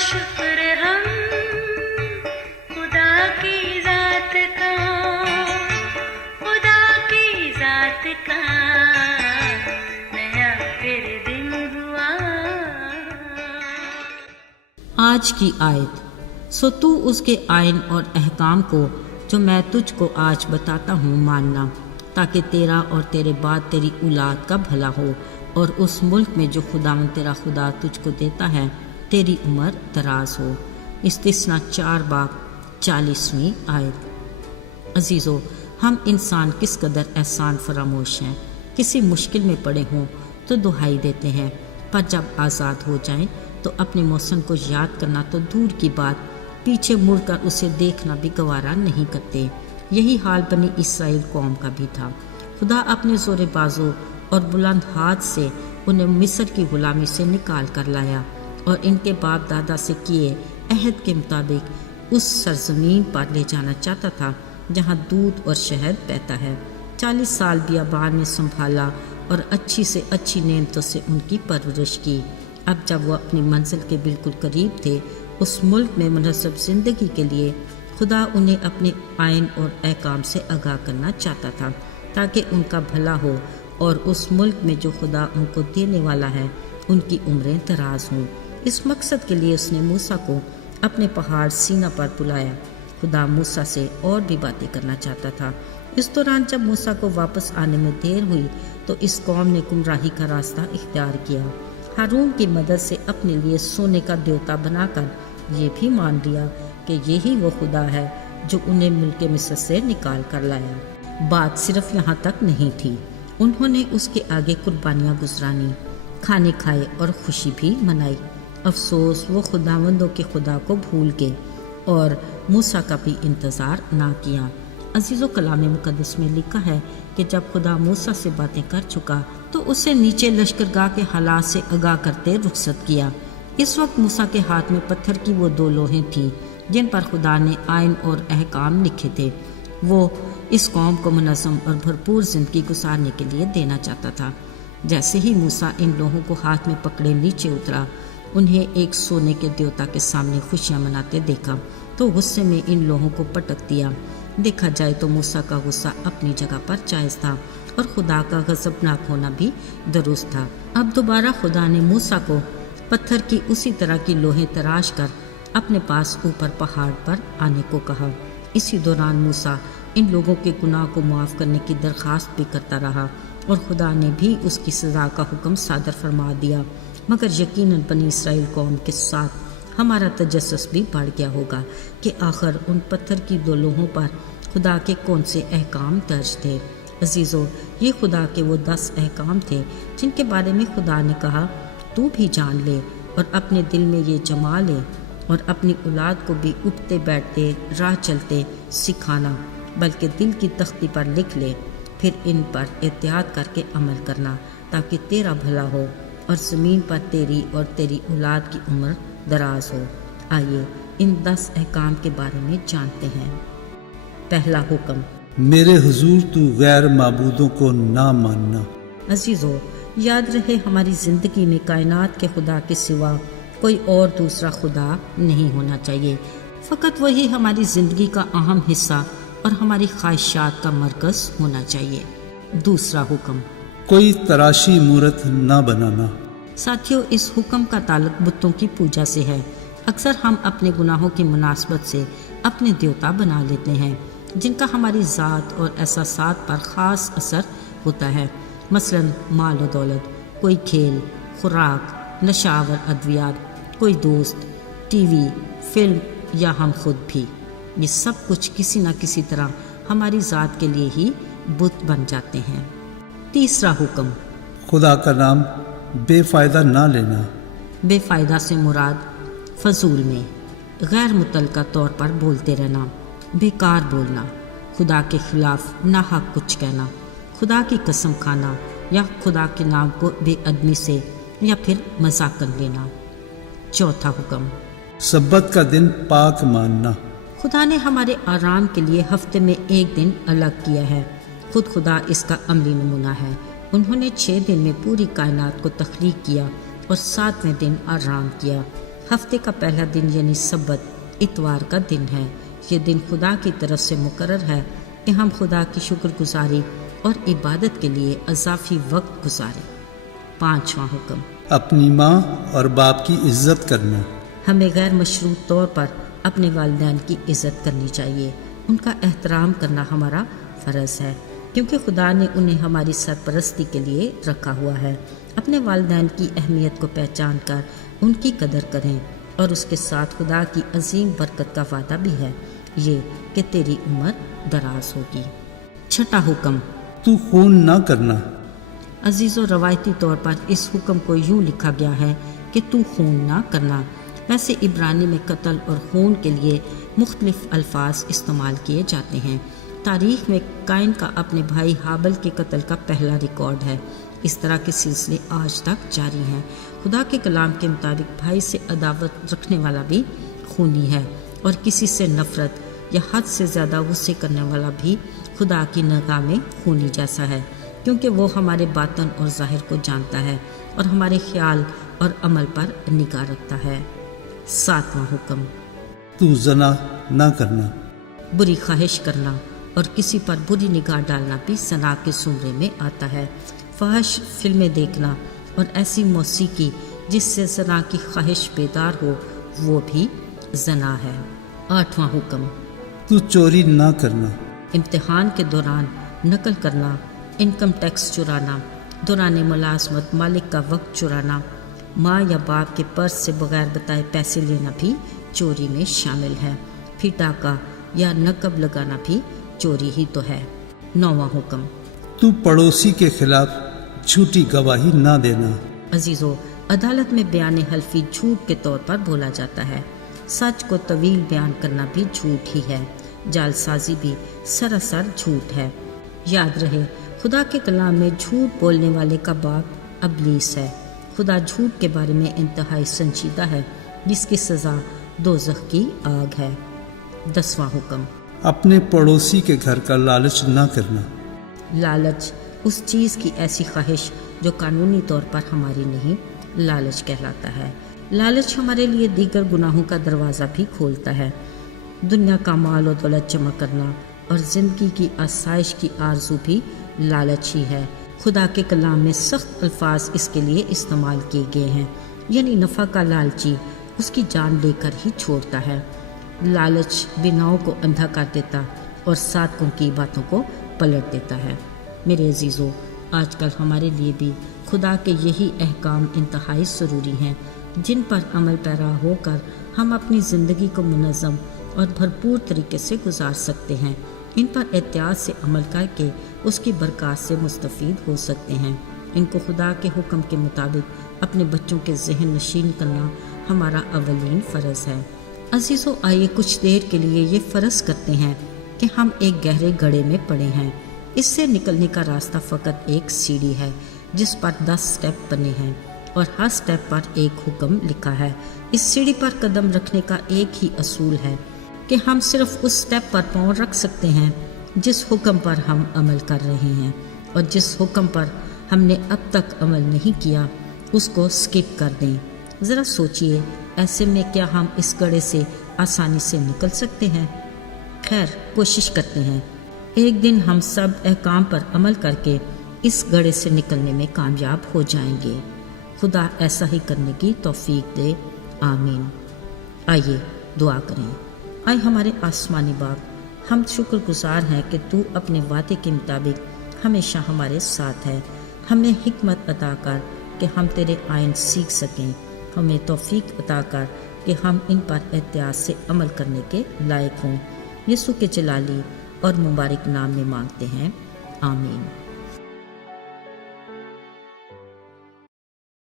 شکر ہم خدا کی ذات کا، خدا کی ذات کا نیا پھر دن ہوا۔ آج کی آیت، سو تو اس کے آئین اور احکام کو جو میں تجھ کو آج بتاتا ہوں ماننا، تاکہ تیرا اور تیرے بعد تیری اولاد کا بھلا ہو، اور اس ملک میں جو خداوند تیرا خدا تجھ کو دیتا ہے تیری عمر دراز ہو۔ استثنا 4 باب 40ویں آیت۔ عزیزو، ہم انسان کس قدر احسان فراموش ہیں۔ کسی مشکل میں پڑے ہوں تو دہائی دیتے ہیں، پر جب آزاد ہو جائیں تو اپنے محسن کو یاد کرنا تو دور کی بات، پیچھے مڑ کر اسے دیکھنا بھی گوارا نہیں کرتے۔ یہی حال بنی اسرائیل قوم کا بھی تھا۔ خدا اپنے زور بازو اور بلند ہاتھ سے انہیں مصر کی غلامی سے نکال کر لایا، اور ان کے باپ دادا سے کیے عہد کے مطابق اس سرزمین پر لے جانا چاہتا تھا جہاں دودھ اور شہد بہتا ہے۔ 40 سال بیابان میں سنبھالا اور اچھی سے اچھی نعمتوں سے ان کی پرورش کی۔ اب جب وہ اپنی منزل کے بالکل قریب تھے، اس ملک میں مناسب زندگی کے لیے خدا انہیں اپنے آئین اور احکام سے آگاہ کرنا چاہتا تھا، تاکہ ان کا بھلا ہو، اور اس ملک میں جو خدا ان کو دینے والا ہے ان کی عمریں دراز ہوں۔ اس مقصد کے لیے اس نے موسیٰ کو اپنے پہاڑ سینا پر بلایا۔ خدا موسیٰ سے اور بھی باتیں کرنا چاہتا تھا۔ اس دوران جب موسیٰ کو واپس آنے میں دیر ہوئی تو اس قوم نے گمراہی کا راستہ اختیار کیا۔ ہارون کی مدد سے اپنے لیے سونے کا دیوتا بنا کر یہ بھی مان لیا کہ یہی وہ خدا ہے جو انہیں ملک مصر سے نکال کر لایا۔ بات صرف یہاں تک نہیں تھی، انہوں نے اس کے آگے قربانیاں گزرانی، کھانے کھائے اور خوشی بھی منائی۔ افسوس، وہ خداوندوں کے خدا کو بھول گئے اور موسیٰ کا بھی انتظار نہ کیا۔ عزیزو، کلام مقدس میں لکھا ہے کہ جب خدا موسیٰ سے باتیں کر چکا تو اسے نیچے لشکرگاہ کے حالات سے آگاہ کرتے رخصت کیا۔ اس وقت موسیٰ کے ہاتھ میں پتھر کی وہ 2 لوہیں تھیں جن پر خدا نے آئین اور احکام لکھے تھے۔ وہ اس قوم کو منظم اور بھرپور زندگی گزارنے کے لیے دینا چاہتا تھا۔ جیسے ہی موسیٰ ان لوہوں کو ہاتھ میں پکڑے نیچے اترا، انہیں ایک سونے کے دیوتا کے سامنے خوشیاں مناتے دیکھا تو غصے میں ان لوہوں کو پٹک دیا۔ دیکھا جائے تو موسیٰ کا غصہ اپنی جگہ پر جائز تھا، اور خدا کا غضبناک ہونا بھی درست تھا۔ اب دوبارہ خدا نے موسیٰ کو پتھر کی اسی طرح کی لوہیں تراش کر اپنے پاس اوپر پہاڑ پر آنے کو کہا۔ اسی دوران موسیٰ ان لوگوں کے گناہ کو معاف کرنے کی درخواست بھی کرتا رہا، اور خدا نے بھی اس کی سزا کا حکم صادر فرما دیا۔ مگر یقیناً بنی اسرائیل قوم کے ساتھ ہمارا تجسس بھی بڑھ گیا ہوگا کہ آخر ان پتھر کی 2 لوہوں پر خدا کے کون سے احکام درج تھے۔ عزیزو، یہ خدا کے وہ 10 احکام تھے جن کے بارے میں خدا نے کہا، تو بھی جان لے اور اپنے دل میں یہ جما لے، اور اپنی اولاد کو بھی اٹھتے بیٹھتے راہ چلتے سکھانا، بلکہ دل کی تختی پر لکھ لے، پھر ان پر احتیاط کر کے عمل کرنا، تاکہ تیرا بھلا ہو اور زمین پر تیری اور تیری اولاد کی عمر دراز ہو۔ آئیے ان 10 احکام کے بارے میں جانتے ہیں۔ پہلا حکم، میرے حضور تو غیر معبودوں کو نہ ماننا۔ عزیزو، یاد رہے ہماری زندگی میں کائنات کے خدا کے سوا کوئی اور دوسرا خدا نہیں ہونا چاہیے۔ فقط وہی ہماری زندگی کا اہم حصہ اور ہماری خواہشات کا مرکز ہونا چاہیے۔ دوسرا حکم، کوئی تراشی مورت نہ بنانا۔ ساتھیوں، اس حکم کا تعلق بتوں کی پوجا سے ہے۔ اکثر ہم اپنے گناہوں کی مناسبت سے اپنے دیوتا بنا لیتے ہیں جن کا ہماری ذات اور احساسات پر خاص اثر ہوتا ہے، مثلا مال و دولت، کوئی کھیل، خوراک، نشاور ادویات، کوئی دوست، ٹی وی، فلم یا ہم خود بھی۔ یہ سب کچھ کسی نہ کسی طرح ہماری ذات کے لیے ہی بت بن جاتے ہیں۔ تیسرا حکم، خدا کا نام بے فائدہ نہ لینا۔ بے فائدہ سے مراد فضول میں غیر متعلقہ طور پر بولتے رہنا، بیکار بولنا، خدا کے خلاف ناحق کچھ کہنا، خدا کی قسم کھانا یا خدا کے نام کو بے ادبی سے یا پھر مذاق کر لینا۔ چوتھا حکم، سبت کا دن پاک ماننا۔ خدا نے ہمارے آرام کے لیے ہفتے میں 1 دن الگ کیا ہے۔ خود خدا اس کا عملی نمونہ ہے۔ انہوں نے 6 دن میں پوری کائنات کو تخلیق کیا اور 7ویں دن آرام کیا۔ ہفتے کا پہلا دن یعنی سبت اتوار کا دن ہے۔ یہ دن خدا کی طرف سے مقرر ہے کہ ہم خدا کی شکر گزاری اور عبادت کے لیے اضافی وقت گزاریں۔ پانچواں حکم، اپنی ماں اور باپ کی عزت کرنا۔ ہمیں غیر مشروط طور پر اپنے والدین کی عزت کرنی چاہیے۔ ان کا احترام کرنا ہمارا فرض ہے، کیونکہ خدا نے انہیں ہماری سرپرستی کے لیے رکھا ہوا ہے۔ اپنے والدین کی اہمیت کو پہچان کر ان کی قدر کریں، اور اس کے ساتھ خدا کی عظیم برکت کا وعدہ بھی ہے، یہ کہ تیری عمر دراز ہوگی۔ چھٹا حکم، تو خون نہ کرنا۔ عزیز و روایتی طور پر اس حکم کو یوں لکھا گیا ہے کہ تو خون نہ کرنا۔ ویسے عبرانی میں قتل اور خون کے لیے مختلف الفاظ استعمال کیے جاتے ہیں۔ تاریخ میں قائن کا اپنے بھائی ہابل کے قتل کا پہلا ریکارڈ ہے۔ اس طرح کے سلسلے آج تک جاری ہیں۔ خدا کے کلام کے مطابق بھائی سے عداوت رکھنے والا بھی خونی ہے، اور کسی سے نفرت یا حد سے زیادہ غصے کرنے والا بھی خدا کی نگاہ میں خونی جیسا ہے، کیونکہ وہ ہمارے باطن اور ظاہر کو جانتا ہے اور ہمارے خیال اور عمل پر نگاہ رکھتا ہے۔ ساتواں حکم، تو زنا نہ کرنا۔ بری خواہش کرنا اور کسی پر بری نگاہ ڈالنا بھی زنا کے زمرے میں آتا ہے۔ فحش فلمیں دیکھنا اور ایسی موسیقی جس سے زنا کی خواہش بیدار ہو، وہ بھی زنا ہے۔ آٹھواں حکم، تو چوری نہ کرنا۔ امتحان کے دوران نقل کرنا، انکم ٹیکس چرانا، دوران ملازمت مالک کا وقت چرانا، ماں یا باپ کے پرس سے بغیر بتائے پیسے لینا بھی چوری میں شامل ہے۔ پھر ڈاکہ یا نقب لگانا بھی چوری ہی تو ہے۔ نوواں حکم، تو پڑوسی کے خلاف جھوٹی گواہی نہ دینا۔ عزیزو، عدالت میں بیان حلفی جھوٹ کے طور پر بولا جاتا ہے۔ سچ کو طویل بیان کرنا بھی جھوٹ ہی ہے۔ جعل سازی بھی سراسر جھوٹ ہے۔ یاد رہے، خدا کے کلام میں جھوٹ بولنے والے کا باپ ابلیس ہے۔ خدا جھوٹ کے بارے میں انتہائی سنجیدہ ہے، جس کی سزا دوزخ کی آگ ہے۔ 10واں حکم، اپنے پڑوسی کے گھر کا لالچ نہ کرنا۔ لالچ اس چیز کی ایسی خواہش جو قانونی طور پر ہماری نہیں، لالچ کہلاتا ہے۔ لالچ ہمارے لیے دیگر گناہوں کا دروازہ بھی کھولتا ہے۔ دنیا کا مال و دولت جمع کرنا اور زندگی کی آسائش کی آرزو بھی لالچ ہی ہے۔ خدا کے کلام میں سخت الفاظ اس کے لیے استعمال کیے گئے ہیں، یعنی نفع کا لالچی اس کی جان لے کر ہی چھوڑتا ہے۔ لالچ بناؤں کو اندھا کر دیتا اور صادقوں کی باتوں کو پلٹ دیتا ہے۔ میرے عزیزو، آج کل ہمارے لیے بھی خدا کے یہی احکام انتہائی ضروری ہیں، جن پر عمل پیرا ہو کر ہم اپنی زندگی کو منظم اور بھرپور طریقے سے گزار سکتے ہیں۔ ان پر احتیاط سے عمل کر کے اس کی برکات سے مستفید ہو سکتے ہیں۔ ان کو خدا کے حکم کے مطابق اپنے بچوں کے ذہن نشین کرنا ہمارا اولین فرض ہے۔ عزیزو، آئیے کچھ دیر کے لیے یہ فرض کرتے ہیں کہ ہم ایک گہرے گڑھے میں پڑے ہیں۔ اس سے نکلنے کا راستہ فقط ایک سیڑھی ہے جس پر 10 سٹیپ بنے ہیں، اور ہر سٹیپ پر ایک حکم لکھا ہے۔ اس سیڑھی پر قدم رکھنے کا ایک ہی اصول ہے کہ ہم صرف اس سٹیپ پر پاؤں رکھ سکتے ہیں جس حکم پر ہم عمل کر رہے ہیں، اور جس حکم پر ہم نے اب تک عمل نہیں کیا اس کو سکپ کر دیں۔ ذرا سوچئے، ایسے میں کیا ہم اس گڑھے سے آسانی سے نکل سکتے ہیں؟ خیر، کوشش کرتے ہیں۔ ایک دن ہم سب احکام پر عمل کر کے اس گڑھے سے نکلنے میں کامیاب ہو جائیں گے۔ خدا ایسا ہی کرنے کی توفیق دے، آمین۔ آئیے دعا کریں۔ آئے ہمارے آسمانی باپ، ہم شکر گزار ہیں کہ تو اپنے وعدے کے مطابق ہمیشہ ہمارے ساتھ ہے۔ ہمیں حکمت عطا کر کہ ہم تیرے آئین سیکھ سکیں۔ ہمیں توفیق عطا کر کہ ہم ان پر احتیاط سے عمل کرنے کے لائق ہوں۔ یسوع کے جلالی اور مبارک نام میں مانگتے ہیں، آمین۔